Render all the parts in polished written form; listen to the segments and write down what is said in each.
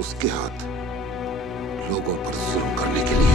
उसके हाथ लोगों पर जुल्म करने के लिए।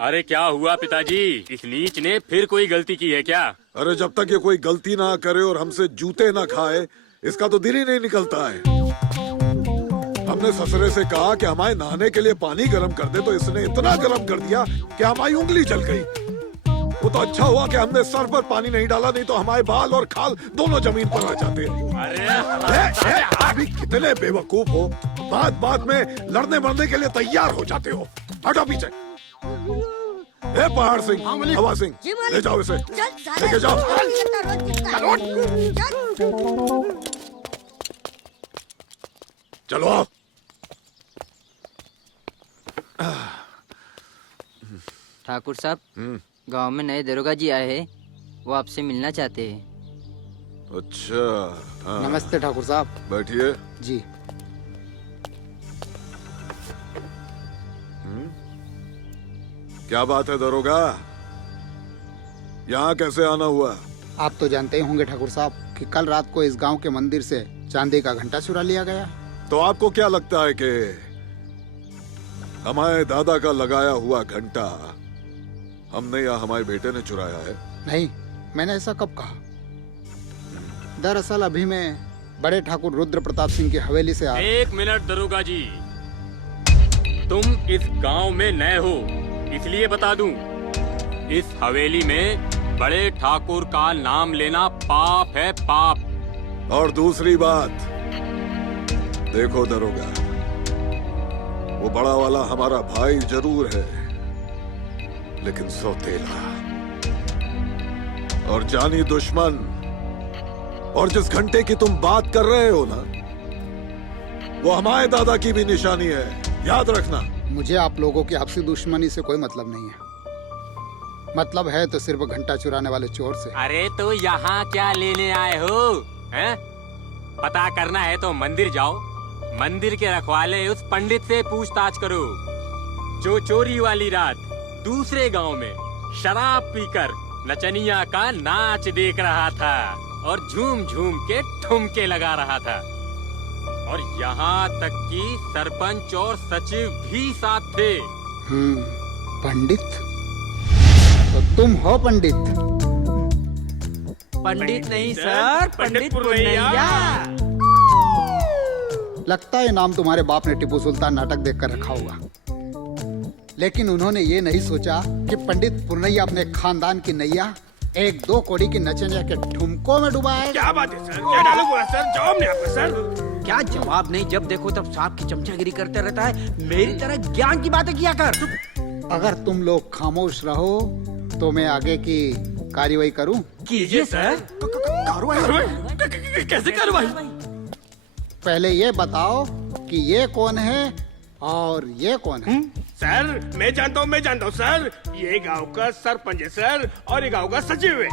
अरे क्या हुआ पिताजी? इस नीच ने फिर कोई गलती की है क्या? अरे जब तक ये कोई गलती ना करे और हमसे जूते ना खाए, इसका तो दिल ही नहीं निकलता है। हमने ससुरे से कहा कि हमारे नहाने के लिए पानी गर्म कर दे, तो इसने इतना गर्म कर दिया कि हमारी उंगली जल गई। वो तो अच्छा हुआ कि हमने सर पर पानी नहीं डाला, नहीं तो हमारे बाल और खाल दोनों जमीन पर आ जाते। अरे अभी कितने बेवकूफ हो, बात बात में लड़ने मरने के लिए तैयार हो जाते हो। हटो पीछे। ए पहाड़ सिंह, हवा सिंह, ले जाओ इसे, लेके जाओ। चलो आओ। ठाकुर साहब, गांव में नए दरोगा जी आए हैं, वो आपसे मिलना चाहते हैं। अच्छा हाँ। नमस्ते ठाकुर साहब। बैठिए। जी। क्या बात है दरोगा, यहाँ कैसे आना हुआ? आप तो जानते ही होंगे ठाकुर साहब कि कल रात को इस गांव के मंदिर से चांदी का घंटा चुरा लिया गया। तो आपको क्या लगता है कि हमारे दादा का लगाया हुआ घंटा हमने या हमारे बेटे ने चुराया है? नहीं, मैंने ऐसा कब कहा। दरअसल अभी मैं बड़े ठाकुर रुद्र प्रताप सिंह की हवेली से एक मिनट दरोगा जी, तुम इस गांव में नए हो इसलिए बता दूं, इस हवेली में बड़े ठाकुर का नाम लेना पाप है, पाप। और दूसरी बात, देखो दरोगा, वो बड़ा वाला हमारा भाई जरूर है, लेकिन सौतेला और जानी दुश्मन। और जिस घंटे की तुम बात कर रहे हो ना, वो हमारे दादा की भी निशानी है, याद रखना। मुझे आप लोगों की आपसी दुश्मनी से कोई मतलब नहीं है। मतलब है तो सिर्फ घंटा चुराने वाले चोर से। अरे तो यहाँ क्या लेने आए हो? हैं? पता करना है तो मंदिर जाओ, मंदिर के रखवाले उस पंडित से पूछताछ करो जो चोरी वाली रात दूसरे गांव में शराब पीकर नचनिया का नाच देख रहा था और झूम झूम के ठुमके लगा रहा था। और यहाँ तक कि सरपंच और सचिव भी साथ थे। पंडित? तो तुम हो पंडित? पंडित नहीं सर, पंडित पुरनैया। लगता है नाम तुम्हारे बाप ने टिप्पू सुल्तान नाटक देखकर रखा होगा, लेकिन उन्होंने ये नहीं सोचा कि पंडित पुरनैया अपने खानदान की नैया एक दो कोड़ी की नचनिया के ठुमकों में डुबाए। क्या बात है सर, क्या डायलॉग हुआ सर? जवाब नहीं आपका सर। क्या जवाब नहीं? जब देखो तब सांप की चमचागिरी करते रहता है। मेरी तरह ज्ञान की बातें किया कर। अगर तुम लोग खामोश रहो तो मैं आगे की कार्रवाई करूं? कीजिए सर। कार्रवाई? कैसे कार्रवाई? पहले ये बताओ कि ये कौन है और ये कौन है? सर मैं जानता हूँ सर, ये गांव का सरपंच है सर, और ये गांव का सचिव है।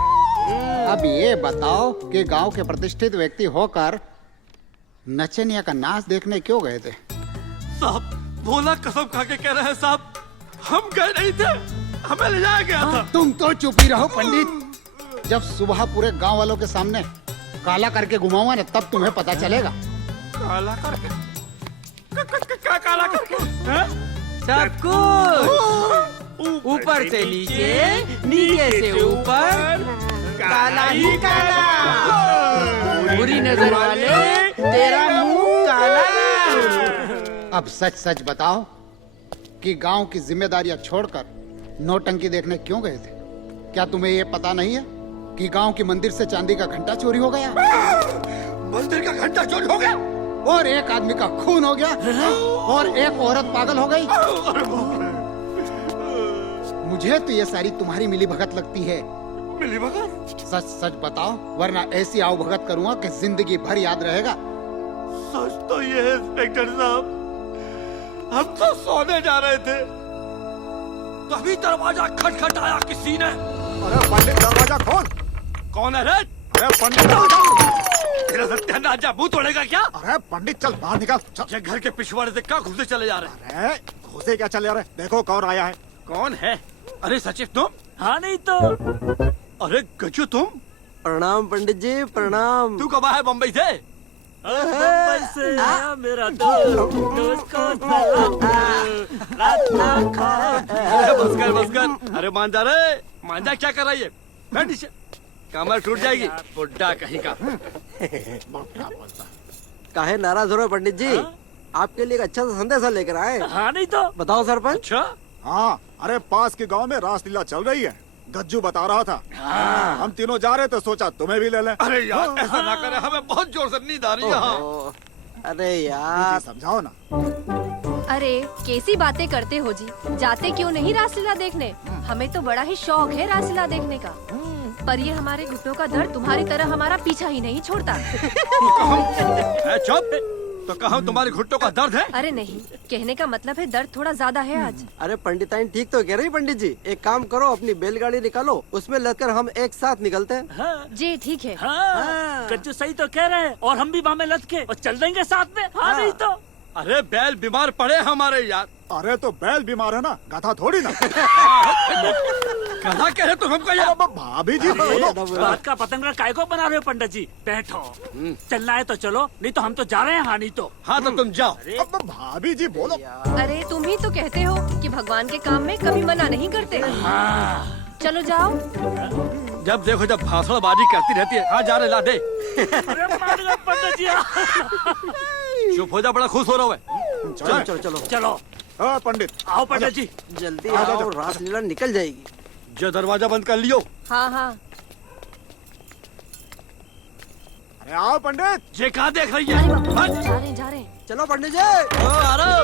अब ये बताओ कि गांव के प्रतिष्ठित व्यक्ति होकर नचनिया का नाच देखने क्यों गए थे? साहब भोला कसम खा के कह रहे हैं साहब, हम गए नहीं थे, हमें ले जाया गया था। तुम तो चुप ही रहो पंडित। जब सुबह पूरे गांव वालों के सामने काला करके घुमाऊंगा ना, तब तुम्हें पता चलेगा। काला करके? क्या काला करके? सब कुछ ऊपर से नीचे, नीचे से ऊपर, काला ही काला। बुरी नजर वाले तेरा मुंह काला। अब सच सच बताओ कि गांव की जिम्मेदारियां छोड़कर नौटंकी देखने क्यों गए थे? क्या तुम्हें ये पता नहीं है कि गांव के मंदिर से चांदी का घंटा चोरी हो गया? मंदिर का घंटा चोरी हो गया और एक आदमी का खून हो गया और एक औरत पागल हो गई। मुझे तो ये सारी तुम्हारी मिली भगत लगती है। मिली भगत? सच सच बताओ, वरना ऐसी आओ भगत करूंगा कि जिंदगी भर याद रहेगा। सच तो ये है इंस्पेक्टर साहब, हम तो सोने जा रहे थे, तभी दरवाजा खटखटाया किसी ने। अरे पंडित दरवाजा खोल। कौन है रे? अरे पंडित दरवाजा। तेरा सत्यानाश मुंह तोड़ेगा क्या? अरे पंडित चल बाहर निकल चल। ये घर के पिछवाड़े से क्या घुसते चले जा रहे हैं? अरे घुसे क्या चले रहे, देखो कौन आया है। कौन है? अरे सचिव तुम? हाँ नहीं तो। अरे गज्जू तुम? प्रणाम पंडित जी, प्रणाम। तू कब आया बम्बई से? मुंबई से आया मेरा दोस्त को अरे बस कर। अरे मांझा रे, मांझा क्या कर रही है? बैठ नीचे, कमर टूट जाएगी बुड्ढा कहीं का। काहे नाराज हो रहे हो पंडित जी? आपके लिए एक अच्छा सा संदेशा लेकर आए। हाँ नहीं तो। बताओ सरपंच। अच्छा, हाँ अरे पास के गांव में रासलीला चल रही है, गज्जू बता रहा था। हम तीनों जा रहे तो सोचा तुम्हें भी ले लें। अरे यार ऐसा ना करे, हमें बहुत जोर से नींद आ रही है यहाँ। अरे यार समझाओ ना। अरे कैसी बातें करते हो जी, जाते क्यों नहीं रासलीला देखने? हमें तो बड़ा ही शौक है रासलीला देखने का, पर ये हमारे घुटनों का दर्द तुम्हारी तरह हमारा पीछा ही नहीं छोड़ता। चुप, तो कहूँ तुम्हारे घुटनों का दर्द है? अरे नहीं, कहने का मतलब है दर्द थोड़ा ज्यादा है आज। अरे पंडिताइन ठीक तो कह रही पंडित जी। एक काम करो, अपनी बैलगाड़ी निकालो, उसमें लगकर हम एक साथ निकलते हैं। हाँ, जी ठीक है। हाँ, कच्चू सही तो कह रहे हैं और हम भी वहाँ में लद के और चल देंगे साथ में। हाँ नहीं तो। अरे बैल बीमार पड़े हमारे यार। अरे तो बैल बीमार है ना, गधा थोड़ी ना। कहा कह रहे तुम हमको यार? भाभी जी बोलो। बात का पतंगड़ा काय को बना रहे हो पंडित जी? बैठो, चलना है तो चलो, नहीं तो हम तो जा रहे हैं। हाँ नहीं तो। हाँ तो तुम जाओ। अब भाभी जी बोलो। अरे तुम ही तो कहते हो कि भगवान के काम में कभी मना नहीं करते। चलो जाओ। जब देखो जब भाषणबाजी करती रहती है। हाँ जा रहे ला दे। अरे मान गए पंडित जी। चुप हो जा, बड़ा खुश हो रहा है। चलो चलो चलो चलो हाँ पंडित आओ पंडित जी। जल्दी आओ, रासलीला निकल जाएगी। जो दरवाजा बंद कर लियो। हाँ हाँ। अरे आओ पंडित। ये कहाँ देख रही अरे है? बाबू, हट। जा रहे हैं, जा रहे हैं। चलो पंडित जी। आ रहा।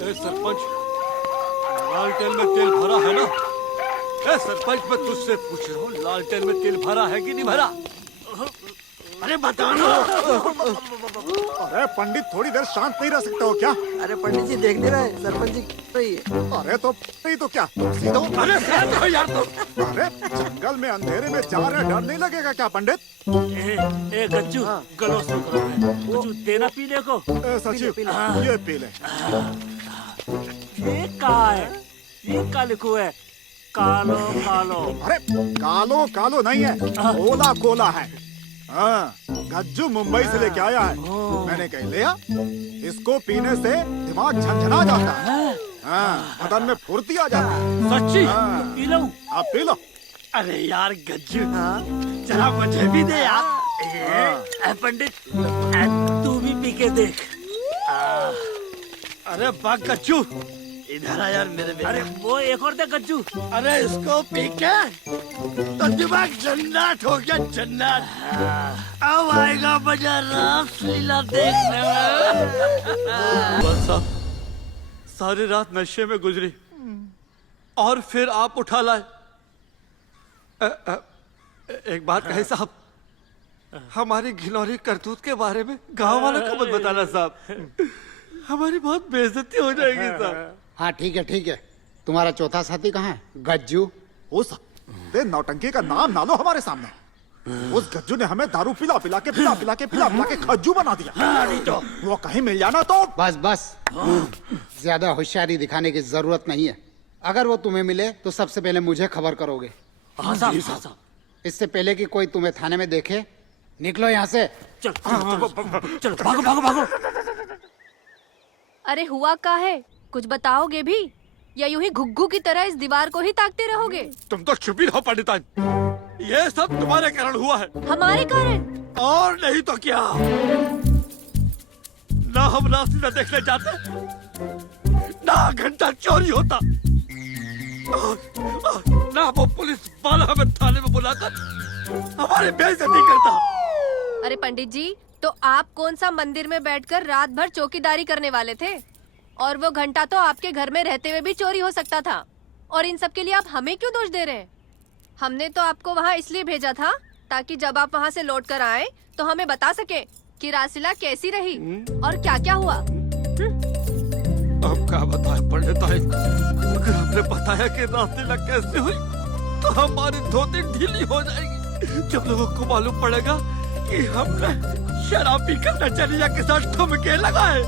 ए सरपंच, लालटेन में तेल भरा है ना? ए सरपंच, मैं तुझसे पूछ रहा हूँ, लालटेन में तेल भरा है कि नहीं भरा? अरे बता ना। अरे पंडित थोड़ी देर शांत नहीं रह सकते हो क्या? अरे पंडित जी देख नहीं रहे, सरपंच जी रही है। अरे तो नहीं तो क्या, कुर्सी दो। अरे शांत हो यार तुम। अरे जंगल में अंधेरे में जा रहे, डर नहीं लगेगा क्या पंडित? ए गज्जू, गलो से कुछ देना पीने को। सचिव ये पी ले। ये का है? ये का लिखो है? कालो कालो। अरे कालो कालो नहीं है, कोला कोला है। हाँ, गज्जू मुंबई से लेके आया है। मैंने कह लिया, इसको पीने से दिमाग झंझना जाता है। हाँ, बदन में फुर्ती आ जाती है। सच्ची? हाँ, पी लो। आप पी लो। अरे यार गज्जू, जरा मुझे भी दे यार। पंडित तू भी पी के देख। अरे बाग गज्जू, इधर आ यार मेरे बेटे। अरे वो एक और दे गज्जू। अरे इसको पी के तो दिमाग जन्नत हो गया, जन्नत। अब आएगा मजा रासलीला देखने में। बस साहब, सारी रात नशे में गुजरी और फिर आप उठा लाए। एक बात कहे साहब, हमारी घिनौनी करतूत के बारे में गांव वालों को मत बताना साहब, हमारी बहुत बेइज्जती हो जाएगी साहब। हाँ ठीक है। तुम्हारा चौथा साथी कहाँ है? गज्जू। हो सकते नौटंकी का नाम ना लो हमारे सामने। उस गज्जू ने हमें दारू पिला पिला के खज्जू बना दिया। वो कहीं मिल जाना तो। बस ज्यादा होशियारी दिखाने की जरूरत नहीं है। अगर वो तुम्हें मिले तो सबसे पहले मुझे खबर करोगे। हाँ साहब। इससे पहले कि कोई तुम्हें थाने में देखे, निकलो यहाँ से। चलो भागो। अरे हुआ क्या है, कुछ बताओगे भी या यूं ही घुग्गू की तरह इस दीवार को ही ताकते रहोगे? तुम तो चुप ही रहो पंडिताइन, ये सब तुम्हारे कारण हुआ है। हमारे कारण? और नहीं तो क्या। ना हम रासलीला देखने जाते, ना घंटा चोरी होता, ना वो पुलिस वाला हमें थाने में बुलाकर हमारी बेइज्जती करता। अरे पंडित जी, तो आप कौन सा मंदिर में बैठकर रात भर चौकीदारी करने वाले थे? और वो घंटा तो आपके घर में रहते हुए भी चोरी हो सकता था। और इन सब के लिए आप हमें क्यों दोष दे रहे हैं? हमने तो आपको वहाँ इसलिए भेजा था ताकि जब आप वहाँ से लौट कर आए तो हमें बता सके कि रासलीला कैसी रही और क्या क्या हुआ। अब क्या बताए पंडित भाई, अगर हमने बताया कि रासलीला कैसे हुई तो हमारी धोती ढीली हो जाएगी। जब लोगों को मालूम पड़ेगा कि हमने शराब पीकर नचनिया के साथ ठुमके लगाए,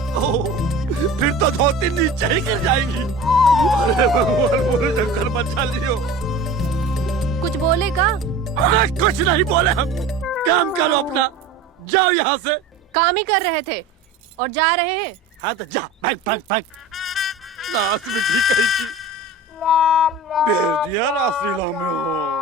फिर तो धोती नीचे ही गिर जाएगी। अरे भगवान, पूरे जंगल बचा लियो। कुछ बोले का? अरे कुछ नहीं बोले हम। काम करो अपना, जाओ यहाँ से। काम ही कर रहे थे और जा रहे हैं। हाँ तो जा, भाग भाग भाग। नाच में ठीक कही थी, भेज दिया रासलीला में हो।